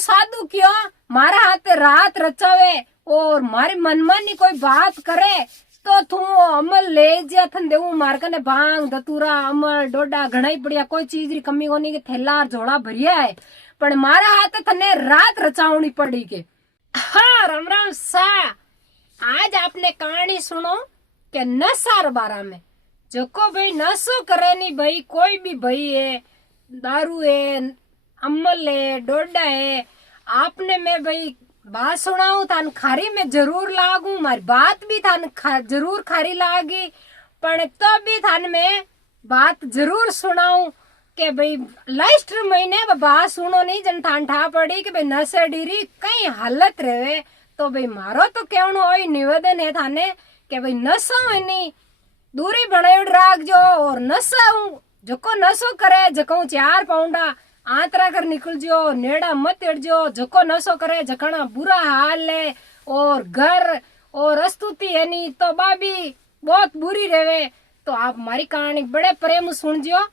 साधु क्यों मारा हाथे रात रचावे और मारी मनमानी कोई बात करे तो तू अमल ले जा थन देऊ मार कने भांग धतूरा अमल डोडा घणा ही बढ़िया कोई चीज री कमी कोनी के थैला झोला भरिया है पण मारा हाथ थने रात रचावनी पड़ी के। हाँ राम राम सा, आज आपने कहानी सुनो के नशा रे बारा में। जको भाई नशो करे नी भाई कोई भी भाई है, दारू है, अमल है, डोडा है, आपने मैं भाई बात सुनाऊं थान खारी में जरूर लागू, मारी बात भी थान जरूर खारी लागी, पण तो भी थान में बात जरूर सुनाऊं के भाई लास्ट महीने बात सुनो नहीं जन थान ठा पड़ी कि भाई नशे डीरी कई हालत रहे तो भाई मारो तो कहनो होई निवेदन है थाने के भाई नशा है नी दूरी बनाए राख जो और नशा जको नशो करे जको 4 पाउंडा आंतरा कर निकल जो नेड़ा मत अड़ जो जको नशो करे जकना बुरा हाल है और घर और स्तुति है नी तो बाबी बहुत बुरी रहे। तो आप हमारी कहानी बड़े प्रेम सुन जो।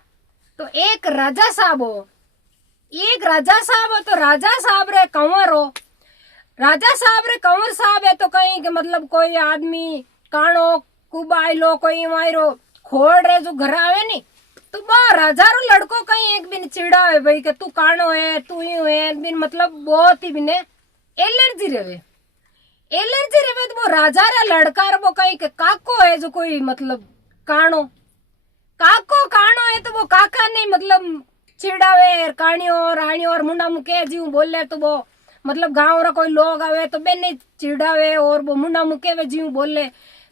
तो एक राजा साहब हो तो राजा साहब रे कंवर हो, राजा साहब रे कंवर साहब है तो कहीं के मतलब कोई आदमी कानो कुबाइलो कोई मायरो खोड़ रे जो घर आवे नी तो बा राजा रो लड़को कहीं एक बिन चिड़ा है भाई के तू कानो है तू यूं है बिन मतलब बहुत ही बिने एलर्जी रहे तो वो राजा रा लड़का रो कहीं के काको है जो कोई मतलब कानो है तो वो काका नहीं मतलब चिड़ावे कहानी और मुंडा मुके जी बोले तो वो मतलब गांव रा कोई लोग आवे तो बे नहीं चिड़ावे और वो मुंडा मुके वे जी बोले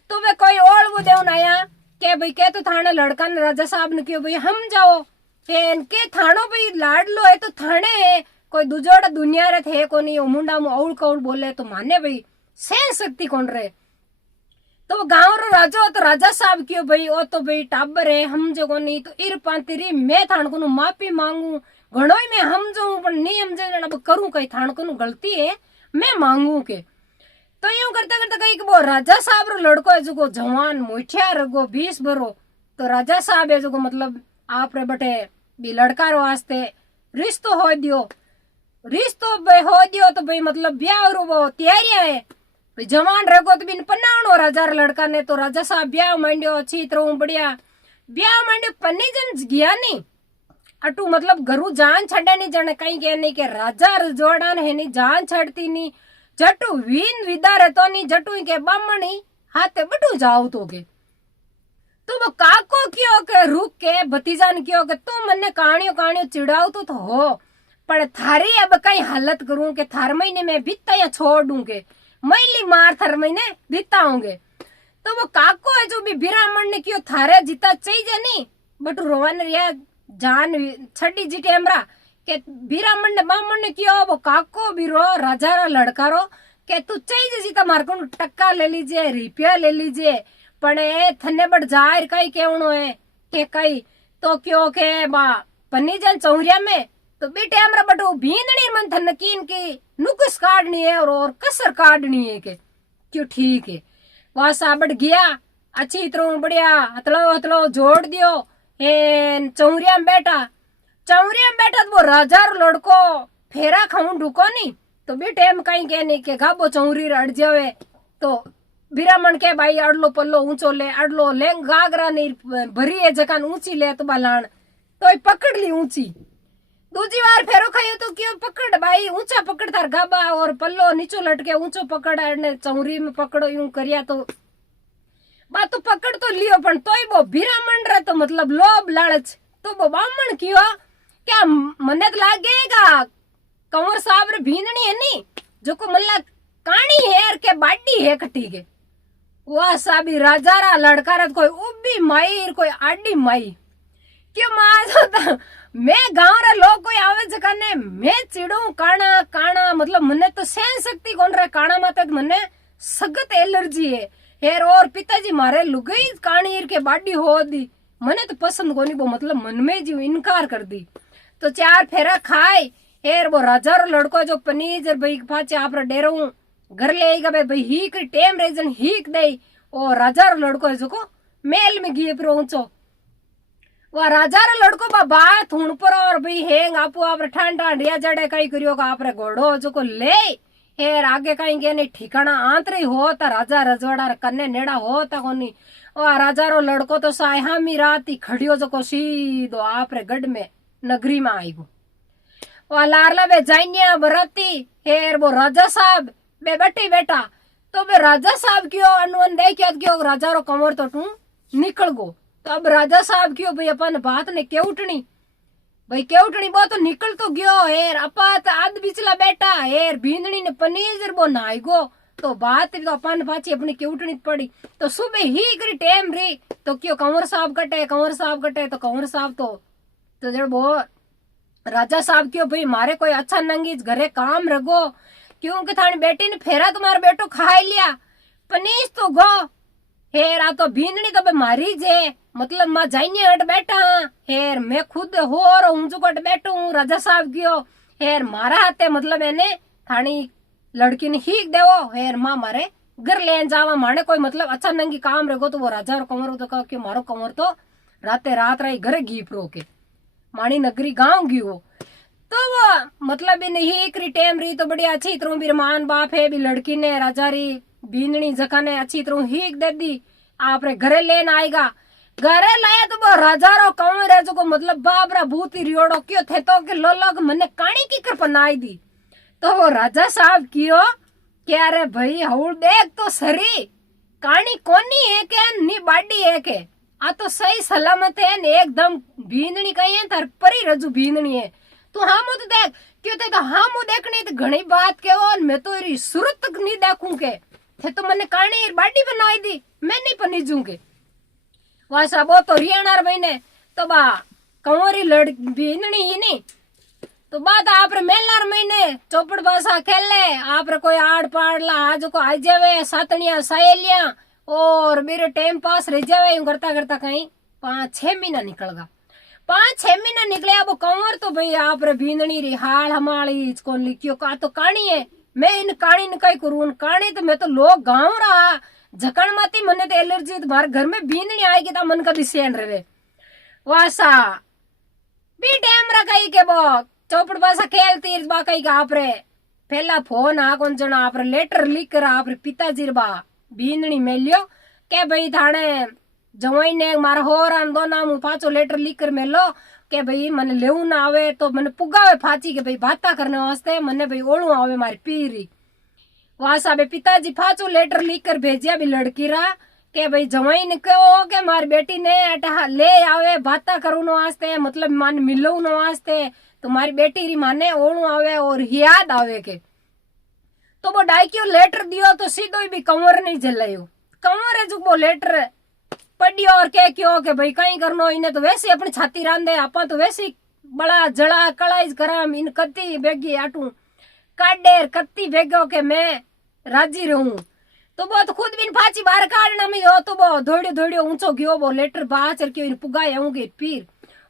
तो वे कोई और वो देव आया के भाई के तो थाने लड़का ने राजा साहब ने क्यों भाई हम जाओ के थानो भाई लाडलो है तो थाने है कोई दुजोड़ा दुनिया रे थे को नहीं मुंडा मु औल कौल बोले तो माने भाई सहन शक्ति कौन रहे। तो गांव रो राजा हो तो राजा साहब क्यों भाई ओ तो भाई टाबर है हम जो को नहीं तो इर पांतिरी मैं थान को माफी मांगू घणो ही मैं हम जो पर नहीं हम जो करूं कहीं थान को गलती है मैं मांगू के। तो यूं करता करता कहीं वो राजा साहब रो लड़को है जो जवान मोठिया रगो 20 बरो तो राजा साहब है जो मतलब आप रे बटे भी लड़का रो वास्ते रिश्तो हो दियो तो भाई मतलब ब्याह रो वो तैयारियां है भाई जवान रगो तो बिन पन्नाणो राजा रे लड़का ने तो राजा साहब ब्याह मांडियो अच्छी तरह बढ़िया ब्याह मांडियो पन्नी जन गया नहीं अटू मतलब घरू जान छड़े नहीं जने कहीं के नहीं के राजा जोड़ान है नहीं जान छड़ती नहीं जटू वीन विदा रहतो नहीं जटू के बामणी हाथे बटू जाओ तो के तो वो काको क्यों के रुक के भतीजान क्यों के तू मन्ने कहानियों चिड़ाओ तो हो पर थारी अब कई हालत करूं के थार महीने में बिता या छोड़ दूं के मैली मार थार महीने बिताऊंगे। तो वो काको है जो भी बिरामण ने क्यों थारे जीता चाहिए नहीं बटू रोवन रिया जान छड़ी जी टेमरा के बिरामण ने बामण ने क्यों वो काको बिरो राजा रा लड़का रो के तू चाहिए जीता मार को टक्का ले लीजिए रुपया ले लीजिए पण थने बड़ जाहिर कई केवणो है के कई तो क्यों के बा पन्नी जन चौरिया में तो बेटे हमरा बटू भींदनी मन थन कीन की नुक्स काटनी है और कसर काटनी है के क्यों ठीक है वहां साबड़ गया अच्छी तरह बढ़िया हतलो जोड़ दियो एन चौरिया में बैठा तो वो राजा रो लड़को फेरा खाऊं ढुको नी तो बे टाइम कहीं के नहीं के गाबो चौरी अड़ जावे तो बिरामण के भाई अड़लो पल्लो ऊंचो ले अड़लो ले गागरा नहीं भरी है जकान ऊंची ले तो बालान तो पकड़ ली ऊंची दूजी बार फेरो खायो तो क्यों पकड़ भाई ऊंचा पकड़ तार गाबा और पल्लो नीचो लटके ऊंचो पकड़ अड़ने चौरी में पकड़ो यूं करिया तो बात तो पकड़ तो लियो पण तोय वो बिरामण रे तो मतलब लोभ लालच तो वो बामण क्यों क्या मन्नत लागेगा कंवर साहब रे भींदनी है नी जो को मल्ला काणी है के बाडी है कटी के वह साबी राजा रा लड़का रा कोई उब्बी माई कोई आडी माई क्यों मां मैं गांव रा लोग कोई आवे जकाने मैं चिड़ू काना मतलब मने तो सहन शक्ति कौन रे काना माते मने सगत एलर्जी है हेर और पिताजी मारे लुगई काणी के बाडी हो दी मने तो पसंद कोनी वो मतलब मन में जी इनकार कर दी। तो 4 फेरा खाए हेर वो राजा रो लड़को जो पनीर भाई पाचे आप डेरो घर ले आएगा भाई हीक टेम रेजन हीक दे और राजा रो लड़को है जो को मेल में गिए पर ऊंचो वह राजा रो लड़को बा बात हुण पर और भाई हेंग आपू आप ठंड ठंड रिया जड़े कई करियो का आपरे घोड़ो जो को ले हेर आगे कहीं के नहीं ठिकाना आंतरी हो ता राजा रजवाड़ा कन्ने नेड़ा हो ता कोनी वह राजा रो लड़को तो सायहामी रात ही खड़ियो जो को सीधो आपरे गढ़ में नगरी में आई गो वह लारला बे जाइनिया बरती हेर वो राजा साहब बे बैठी बेटा तो बे राजा साहब क्यों अनुवन दे क्यों राजा रो कमर तो तू निकल गो तो अब राजा साहब क्यों भाई अपन बात ने क्यों उठनी भाई क्यों उठनी वो तो निकल तो गयो हेर अपात आद बिचला बेटा हेर भींदनी ने पनीर वो नाई गो तो बात तो अपन पाची अपनी क्यों उठनी पड़ी तो सुबह ही करी टेम री तो क्यों कंवर साहब कटे तो कंवर साहब तो जब वो राजा साहब क्यों भाई मारे कोई अच्छा नंगी घरे काम रगो क्योंकि थानी बेटी ने फेरा तुम्हारा बेटो खा लिया पनीस तो गो हेर आ तो भींदनी तो मारी जे मतलब मां जाइए हट बैठा हेर मैं खुद हो और ऊंचू कट बैठू हूँ राजा साहब क्यों हेर मारा हाथे मतलब एने थानी लड़की ने हीक देवो हेर मां मारे घर ले जावा माने कोई मतलब अच्छा नंगी काम रगो तो वो राजा और कंवर तो कहा कि मारो कंवर तो राते रात रही घरे घीप रो के मानी नगरी गांव गयो तो वो मतलब इन ही करी टेम री तो बड़ी अच्छी तरह बिरमान बाप है भी लड़की ने राजा री बीननी जखा ने अच्छी तरह हीक दे दी आपरे घरे लेन आएगा घरे लाया तो वो राजा रो कंवर है जो को मतलब बाबरा भूती रियोड़ो क्यों थे तो के लोग मने काणी की कर बनाई दी तो वो राजा साहब क्यों क्या रे भाई हौल देख तो सरी काणी कोनी है के नी बाडी है के आ तो सही सलामत है ने एकदम भींदनी कही है तर परी रजू भींदनी है तू हामो तो देख क्यों ते तो हामो देखनी तो घणी बात के और मैं तो इरी सूरत तक नहीं देखूं के थे तो मने काणी बाडी बनाई दी मैं नहीं पनीजूंगे वह सब तो रियाणार महीने तो बा कंवरी लड़ भींदनी ही नहीं तो बात आप मेलार महीने चौपड़ भाषा खेले आप कोई आड़ पाड़ला आज को आ जावे सातनिया सहेलिया और मेरे टाइम पास रह जावे यूं करता करता कहीं 5-6 महीना निकल गया 5-6 महीना निकले अब कंवर तो भाई आप भींदनी री हाल हमारी इसको लिखियो का तो कहानी है मैं इन कहानी ने कई करूं कहानी तो मैं तो लोग गाँव रहा झकण माती मने तो एलर्जी तो बाहर घर में भींदनी आएगी तो मन का दिसेन रहे वासा बी टाइम रखाई के वो चौपड़ भाषा खेलती बा कई का आपरे पहला फोन आ कौन जना आपरे लेटर लिख कर आपरे पिताजी बा भींदनी मेलियो के भाई थाने जवाई ने मारा होर दो नाम पाचो लेटर लिख कर मेलो के भाई मने लेऊ ना आवे तो मने पुगावे फाची के भाई बाता करने वास्ते मने भाई ओळू आवे मारी पीरी वहां साबे पिताजी फाचो लेटर लिख कर भेजिया भी लड़की रा के भाई जवाई ने कहो के मारी बेटी ने अटा ले आवे बाता करूनो वास्ते मतलब मान मिलो न वास्ते तुम्हारी बेटी री माने ओळू आवे और याद आवे के तो वो डाइक्यो लेटर दियो तो सीधो ही भी कंवर नहीं जलायो कंवर है जो वो लेटर पढ़ियो और के क्यों के भाई कहीं करनो इन्हें तो वैसे अपनी छाती रांधे आपा तो वैसे बड़ा जड़ा कड़ाई कराम इन कत्ती बेगी आटू काडेर कत्ती भेगो के मैं राजी रहूं तो वो तो खुद भी फाची बाहर काटना में हो तो वो धोड़ियो धोड़ियो ऊंचो गयो वो लेटर बाचर क्यों इन पुगाए आऊंगे पीर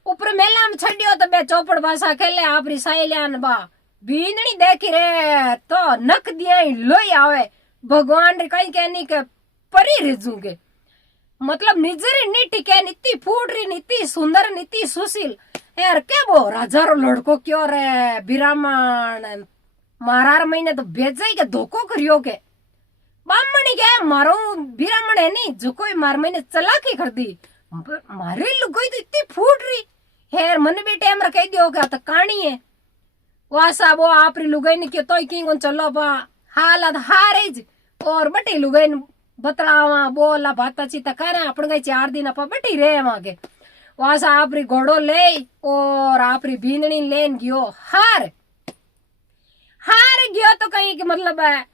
ऊपर मेला में छड़ियो तो बे चौपड़ भाषा खेले आपरी साहेलियान बा भींदनी देखी रे तो नक दिया लोई आवे भगवान रे कहीं कहनी के परी रिजूंगे मतलब निजरी नीटी के नित्ती फूटरी नित्ती सुंदर नित्ती सुशील यार क्या वो राजा रो लड़को क्यों रे बिरामण मारार महीने तो बेजाई के धोखो करियो के बामणी के मारो बिरामण है नहीं जो कोई मार महीने चलाकी कर दी मारे लुगोई तो इतनी फूट रही हेर मन भी टाइम रख दियो क्या तो कहानी है वासा वो आपरी लुगाई ने क्यों तो की चलो बा हालत हारेज और बटी लुगाई बतलावा बोला बाता चीता करे अपन गई 4 दिन अपा बटी रहे वहां के वासा आपरी घोड़ो ले और आपरी भींदनी लेन गयो हार गयो तो कहीं के मतलब है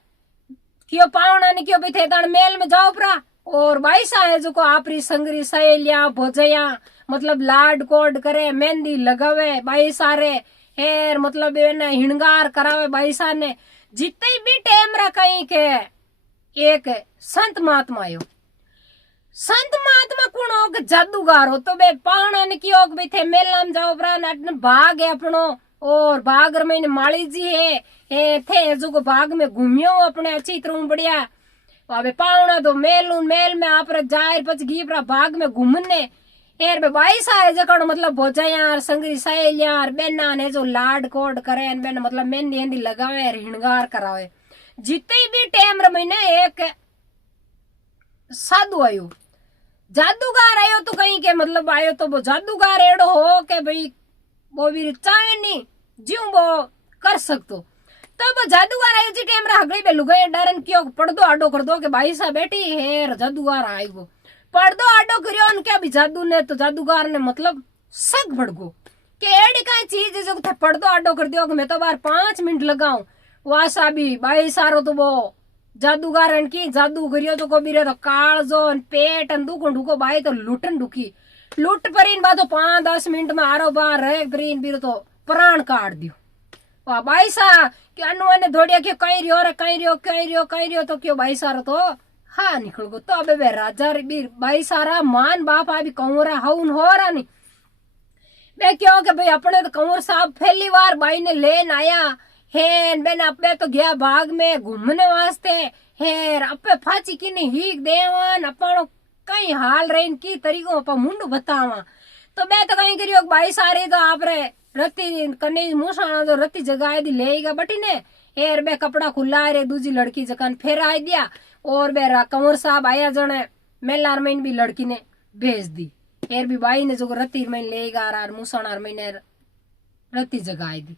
क्यों पावना ने क्यों भी थे दान मेल में जाओ परा और बाईसा है जो को आपरी संगरी सहेलिया भोजया मतलब लाड कोड करे मेहंदी लगावे बाईसा रे हेर मतलब हिणगार करावे बाईसा ने जितने भी टाइम रा कहीं के एक संत महात्मा आयो संत महात्मा कौन हो के जादूगार हो तो बे पावना ने क्यों भी थे मेला में जाओ परा बाग है अपनो और बाग में माली जी है थे जो को बाग में घूमियो अपने अच्छी तरह बढ़िया अबे पावना तो मेल में आप जाहिर पच घी बाग में घूमने एर बे बाईसा है जकड़ मतलब भोजायार संगरी सहेलियार बेना ने जो लाड कोड करे बेन मतलब मेहंदी हेंदी लगावे हिणगार करावे। जिते भी टेम रे महीने एक साधु आयो जादूगर आयो तो कहीं के मतलब आयो तो वो जादूगर एड़ो हो के भाई वो भी चाहे नहीं ज्यों वो कर सकतो। तो वो जादूगर आयो जी टेम रे हगड़ी पे लुगाई डरन क्यों पर्दो आडो कर दो के भाई साहब बेटी है जादूगर आएगो। पर्दो आडो करियो उनके अभी जादू ने तो जादूगर ने मतलब सग भड़को के एड़ी कई चीज है जो थे पर्दो आडो कर दियो कि मैं तो बार 5 मिनट लगाऊं वासा भी भाई सारो तो वो जादूगर की जादू करियो तो को बिरे तो काल जो पेट दुखन ढुको भाई तो लुटन ढुकी लुट पर इन बात तो 5-10 मिनट में आरो बार रहे ब्रीन बिरो तो प्राण काट दियो। वाह भाई सा कि अनु ने धोड़िया के कहीं रियो रे कहीं रियो तो क्यों भाई सारो तो हाँ निकल गो। तो अबे राजा भी भाई सारा मान बाप अभी कंवरा हउन हो रहा नहीं मैं क्यों के भाई अपने तो कंवर साहब पहली बार भाई ने लेन आया हेन बेन अपने तो गया बाग में घूमने वास्ते हेर अपे फाची की नहीं हीक देवन अपन कहीं हाल रेन की तरीकों पर मुंडू बतावा। तो मैं तो कहीं करियो भाई सारे तो आप रे रत्ती कने मुसाना जो रत्ती जगाए दी लेगा बटी ने हेर बे कपड़ा खुला रे दूजी लड़की जकान फेर आ दिया और बे कंवर साहब आया जने मेलार महीन भी लड़की ने भेज दी हेर भी भाई ने जो रत्ती महीन लेगा और मुसाना महीने रत्ती जगाए दी।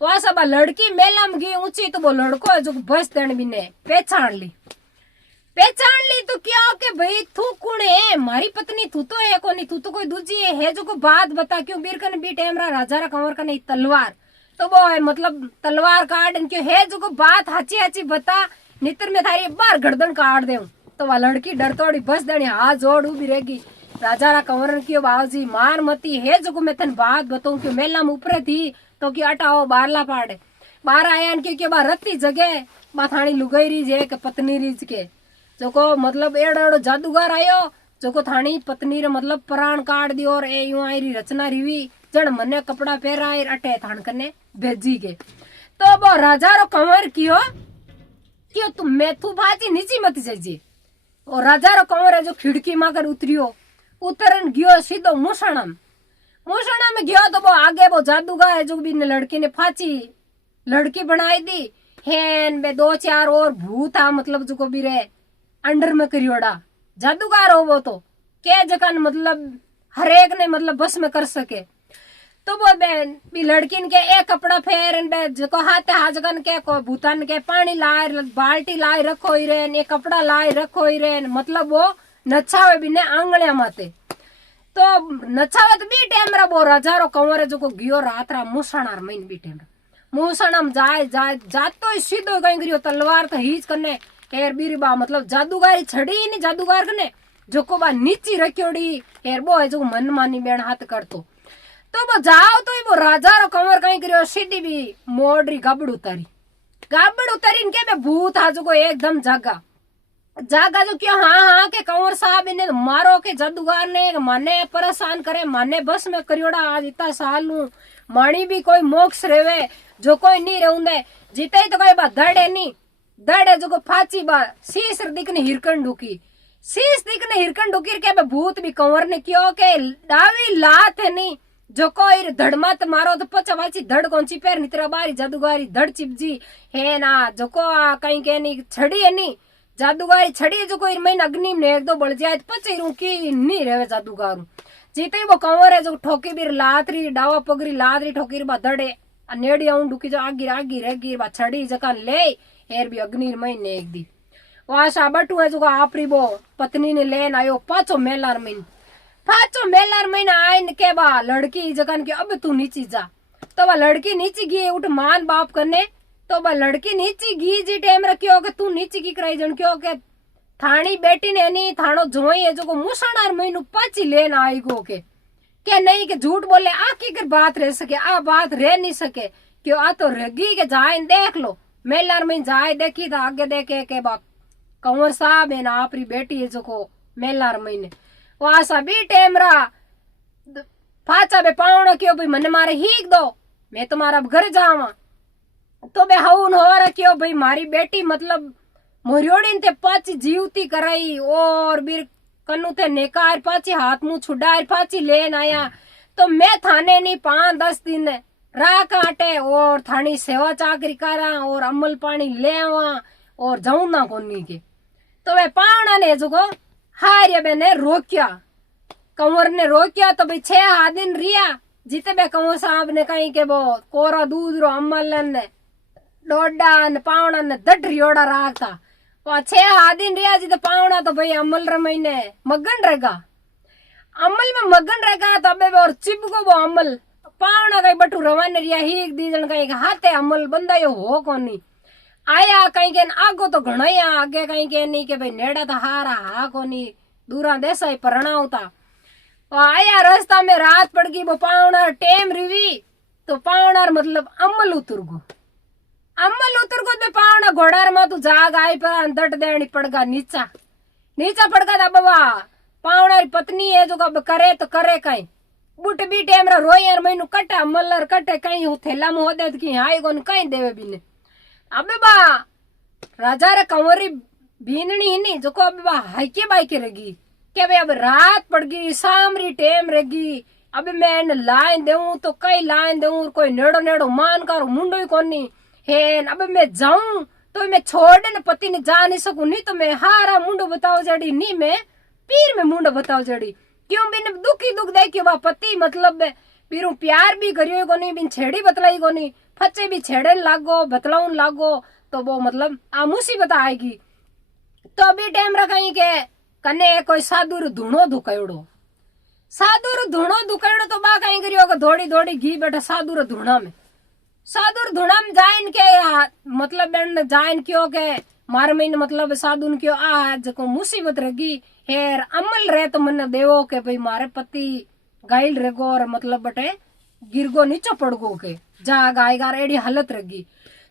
वहां सब लड़की मेला में गई ऊंची तो वो लड़को है जो बस देने भी ने पहचान ली तो क्या के भाई तू कौन है मारी पत्नी तू तो है कोनी तू तो कोई दूजी है जो को बात बता क्यों बीर कने बी टेमरा राजा रा कंवर कने तलवार तो वो है मतलब तलवार काट क्यों है जो को बात हाची बता नितर में थारी बार गर्दन काट दे। तो वह लड़की डर तोड़ी बस देनी हाथ जोड़ उभी रहेगी राजा रा कंवर की बाबूजी मार मती है जो को मैं तन बात बताऊं क्यों मेला में ऊपर थी तो कि अटाओ बारला पाड़े बार आया क्योंकि बा रत्ती जगह बा थानी लुगाई रीज है के पत्नी रीज के जो को मतलब एड़ो जादूगर आयो जो को थानी पत्नी रे मतलब प्राण काट दियो और ए यूं आई रचना रिवी जण मने कपड़ा पहरा अटे थान कने भेजी के। तो वो राजा रो कंवर कियो क्यों तुम मैं तू भाजी नीची मत जाइए और राजा रो कंवर है जो खिड़की में कर उतरियो उतरन गयो सीधो मुसणा में गयो तो वो आगे वो जादूगर है जो भी लड़की ने फाची लड़की बनाई दी हेन बे 2-4 और भूत था मतलब जो को भी रे अंडर में करियोड़ा जादूगर हो वो तो के जकन मतलब हर एक ने मतलब बस में कर सके। तो वो बे लड़किन के एक कपड़ा फेर बे जो हाथ जकन के को भूतन के पानी लाए बाल्टी लाए रखो ही रेन एक कपड़ा लाए रखो ही रेन मतलब वो नचावे भी ने आंगलिया माते। तो नचावत बी टेमरा बो राजा रो कंवर जो को गियो रात रा मुसणार महीन बी टेमरा मुसणम जातो ही सीधो कहीं गियो तलवार तो हीच कने हेर बीरी बा मतलब जादूगारी छड़ी नहीं जादूगर कने जो को बा नीची रखियोड़ी हेर बो है जो मन मानी बेण हाथ करतो। तो वो जाओ तो वो राजा रो कंवर कहीं गियो सीधी भी मोडरी गाबड़ उतारी इनके बे भूत हा जो को एकदम जागा जो क्यों हाँ के कंवर साहब इन्हें मारो के जादूगर ने माने परेशान करे माने बस में करियोड़ा आज इतना साल नू मानी भी कोई मोक्ष रेवे जो कोई नहीं रहूंदे जीते ही तो कोई बात दड़े जो को फाची बा शीश दिखने हिरकन ढुकी के भूत भी कंवर ने क्यों के डावी लात है नहीं जो कोई धड़ मत मारो तो पचा वाची धड़ कौन ची पैर नितरा बारी जादूगारी धड़ चिपजी है ना जो को कहीं के नहीं छड़ी है नहीं जादूगारी छड़ी जो कोई महीना अग्नि में एक दो बढ़ जाए तो पचे की नहीं रहे जादूगारू जीते वो कंवर है जो ठोकी भी लातरी डावा पगरी लातरी ठोकी बा दड़े नेड़ी आऊं डुकी जो आगी रेगी बा छड़ी जका ले हेर भी अग्नि महीने एक दी वहां साबटू है जो आपरी वो पत्नी ने लेन आयो पांचो मेलार महीना आइन के बा लड़की जगन के अब तू नीची जा। तो वह लड़की नीची गई उठ मान बाप करने तो वह लड़की नीची गी जी टेम रखियो के तू नीची की कराई जन क्यों के थानी बेटी ने नहीं थानो जोई है जो को मुसणार महीनू पाची लेन आई गो के नहीं के झूठ बोले आ की कर बात रह सके आ बात रह नहीं सके क्यों आ तो रगी के जाए देख लो मेलार में जाए देखी था आगे देखे के बा कंवर साहब है ना आपरी बेटी है जो को मेलार महीने वहां सा भी टेमरा फाचा बे पावनो क्यों भाई मन मारे हीक दो मैं तुम्हारा घर जावा तो बे हवन हो रखियो भाई मारी बेटी मतलब मोरियोड़ी ते पाची जीवती कराई और बीर कन्नू थे नेकार पाची हाथ मुंह छुड़ार पाची लेन आया तो मैं थाने नहीं 5-10 दिन राह काटे और थानी सेवा चाकरी करा और अमल पानी ले आवा और जाऊं ना कोनी के। तो वे पावना ने जो हार्य बेने रोक्या, कंवर ने रोक्या तो भाई 6 दिन रिया जीते बे कंवर साहब ने कहीं के वो कोरा दूध रो अमल ने डोडा ने पावना ने दट रियोड़ा राखता। 6 दिन रिया जी तो पावना तो भाई अमल रमईने मगन रहेगा, अमल में मगन रहेगा। तो अबे और चिपको वो अमल पावना कहीं बटू रवान रिया ही एक दी जन कहीं हाथे अमल बंदा यो हो कोनी आया कहीं के आगो तो घणा ही आगे कहीं के नहीं के भाई नेड़ा तो हारा हा कोनी दूरा देसा ही परणावता। आया रास्ता में रात पड़ गई वो पावना टेम रिवी तो पावना मतलब अमल उतर गो, अमल उतर गो तो पावना घोड़ार में तू जाग आई पर दट देनी पड़गा नीचा नीचा पड़गा था बाबा। पावना पत्नी है जो कब करे तो करे कहीं बुट भी टेम रोई यार मैनू कटे अमल कटे कहीं थैला में हो दे कि हाई को कहीं देवे बिने। अबे बा राजा रे कंवरी बीननी ही नहीं जो को अबे बा हाइके बाइके रगी के भाई अब रात पड़ गई सामरी टेम रगी। अब मैं इन लाइन देऊं तो कई लाइन देऊं कोई नेड़ो नेड़ो मान कर मुंडो ही कोनी है। अब मैं जाऊं तो मैं छोड़ न पति ने जा नहीं सकूं नहीं तो मैं हारा मुंडो बताओ जड़ी नहीं मैं पीर में मुंडो बताओ जड़ी क्यों बिन दुखी दुख दे क्यों पति मतलब बीरू प्यार भी करियो को नहीं बिन छेड़ी बतलाई को नहीं फचे भी छेड़े लागो बतलाउन लागो तो वो मतलब आ मुसीबत आएगी। तो अभी टाइम रखाई के कने कोई साधु धुणो दुकड़ो साधु धुणो दुकड़ो तो बा कहीं करियो दौड़ी दौड़ी घी बैठा साधु धुणा में जाइन के मतलब जाइन क्यों के मार महीने मतलब साधु क्यों आज को मुसीबत रही हेर अमल रहे तो मन देवो के भाई मारे पति गाइल रेगो और मतलब बटे गिरगो नीचे पड़गो के जा गायगार एडी हालत रही।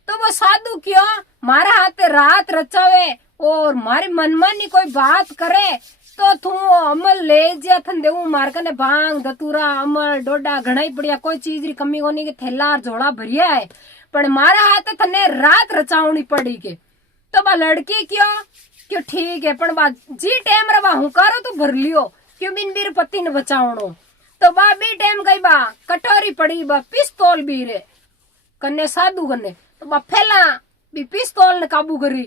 तो वो साधु क्यों मारे हाथ रात रचावे और मारे मनमानी कोई बात करे तो तू अमल ले जा थन देऊ मार कने भांग धतूरा अमल डोडा घणा ही पड़िया कोई चीज री कमी कोनी के थैला झोला भरिया है पण मारा हाथ थने रात रचावनी पड़ी के। तो बा लड़की क्यों ठीक है पण बा जी टाइम रे बा हुकारो तो भर लियो क्यों बिन बीर पति ने बचावणो। तो बा बी टाइम गई बा कटोरी पड़ी बा पिस्तौल भी रे कन्ने साधु कन्ने तो बा फैला भी पिस्तौल ने काबू करी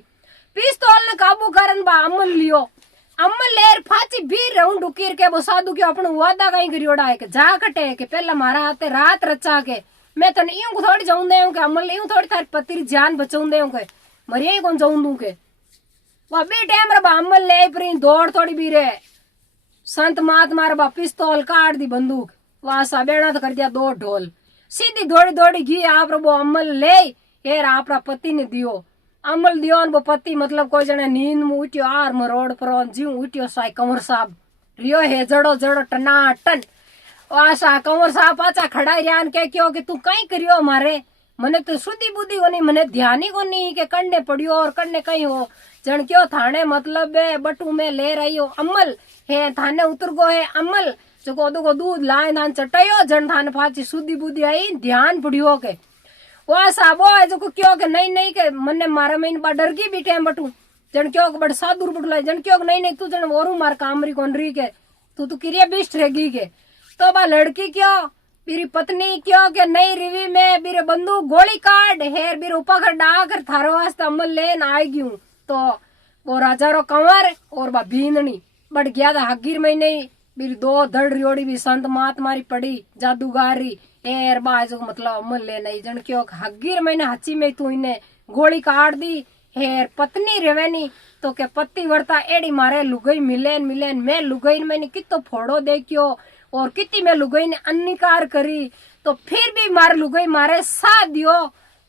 पिस्तौल ने काबू करन बा अमल लियो अमल लेर फाची भी राउंड उकीर के वो साधु के अपने वादा कहीं करियोड़ा है के जा कटे के पहला मारा हाथे रात रचा के मैं तने यूं को थोड़ी जाऊं दे के अमल यूं थोड़ी थारी पति री जान बचाऊं दे के मरिया ही कौन जाऊं दूं के। वह बी टाइम रे बा अमल ले परी दौड़ थोड़ी भी रे संत महात्मा रे बा पिस्तौल काट दी बंदूक वहां साबेड़ा तो कर दिया 2 ढोल सीधी दौड़ी दौड़ी घी आप वो अमल ले हेर आपरा पति ने दियो अमल दियो वो पति मतलब कोई जने नींद में उठ्यो आर में रोड पर जीव उठ्यो साई कंवर साहब रियो है जड़ो जड़ो टना टन आशा कंवर साहब पाचा खड़ा रियान के क्यों कि तू कहीं करियो मारे मने तो सुधी बुद्धि कोनी मने ध्यान ही कोनी के कंडे पड़ियो और कंडे कहीं हो जन क्यों थाने मतलब बटू में ले रही हो अमल है थाने उतर गो है अमल जो को दूध लाए धान चटायो जन थाने पाची सुधी बुद्धि आई ध्यान पड़ियो के वो साबो है जो क्यों के नहीं के मने मारा में बा डर की भी टाइम बटू जन क्यों बड़ साधुर बटू जन क्यों नहीं तू जन और मार कामरी कौन रही के तू क्रिया बिस्ट रहेगी के। तो बा लड़की क्यों मेरी पत्नी क्यों के नहीं रिवी में मेरे बंदूक गोली काट हेर मेरे ऊपर डाकर थारो वास्ते अमल लेन आएगी हूँ। तो वो राजा रो कंवर और बा बींदनी बढ़ गया था हकीर महीने मेरी 2 धड़ रियोड़ी भी संत महात्मारी पड़ी जादूगारी एर बाजू मतलब अमल ले नहीं जन क्यों हकीर महीने हची में तू इन्हें गोली काट दी हेर पत्नी रेवेनी तो के पत्ती वर्ता एड़ी मारे लुगई मिलेन मैं लुगई मैंने कितो फोड़ो देखियो और कितनी में लुगई ने अन्निकार करी तो फिर भी मार लुगई मारे साथ दियो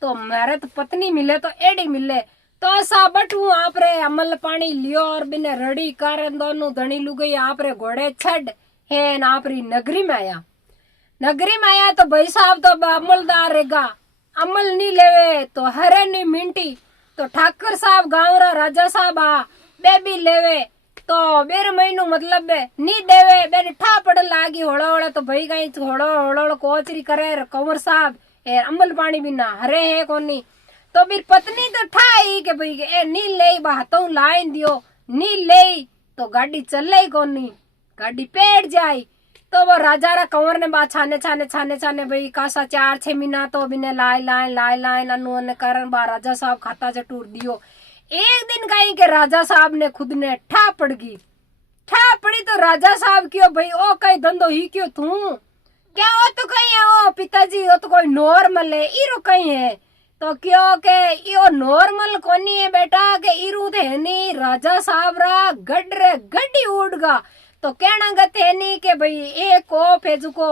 तो मारे तो पत्नी मिले तो एड़ी मिले तो सा बटू आप रे अमल पानी लियो और बिने रड़ी कर दोनों धनी लुगई आप रे घोड़े छड़ है आपरी नगरी में आया तो भाई साहब तो अमलदार रहेगा अमल नहीं लेवे तो हरे नहीं मिंटी तो ठाकर साहब गाँव रा राजा साहब बेबी लेवे तो बेर महीनू मतलब नी देवे बेन ठा पड़ लागी होड़ा होड़ा तो भाई कहीं होड़ा कोचरी करे कंवर साहब अमल पानी बिना हरे है कोनी तो मेरी पत्नी तो ठाई के भाई ए नी ले बातों लाइन दियो नी ले तो गाड़ी चले ही कोनी, गाड़ी पेट जाई। तो वो राजा रा कंवर ने बात छाने छाने छाने छाने भाई कासा 4-6 महीना तो बिने लाए अनु करन बा राजा साहब खाता से टूर दियो। एक दिन कहीं के राजा साहब ने खुद ने ठा पड़गी, ठा पड़ी तो राजा साहब क्यों भाई ओ कई धंधो ही क्यों तू क्या वो तो कहीं है ओ पिताजी वो तो कोई नॉर्मल है इरो कहीं है। तो क्यों के यो नॉर्मल कोनी है बेटा के इरू थे नहीं राजा साहब रा गड्रे गड्डी उड़गा। तो कहना गते नहीं के भाई एक को फेजुको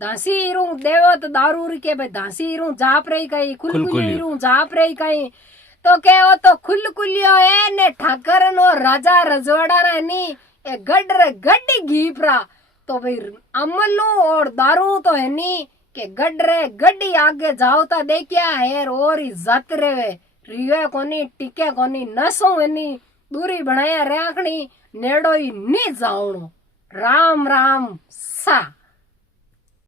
धासी इरू देवो तो दारू के भाई धासी इरू जाप रही कहीं खुल इरू जाप रही कहीं। तो के वो तो खुलियो है ने ठाकर नो राजा रजवाड़ा रा नहीं ए गड्रे गड्डी घीपरा। तो भाई अमलू और दारू तो है नहीं के गड्रे गड्डी आगे जाओ ता देखिया है और इज्जत रेवे रिवे कोनी टिके कोनी नसो है नहीं दूरी बनाया रखनी नेड़ो ही नहीं जाऊनो। राम राम सा।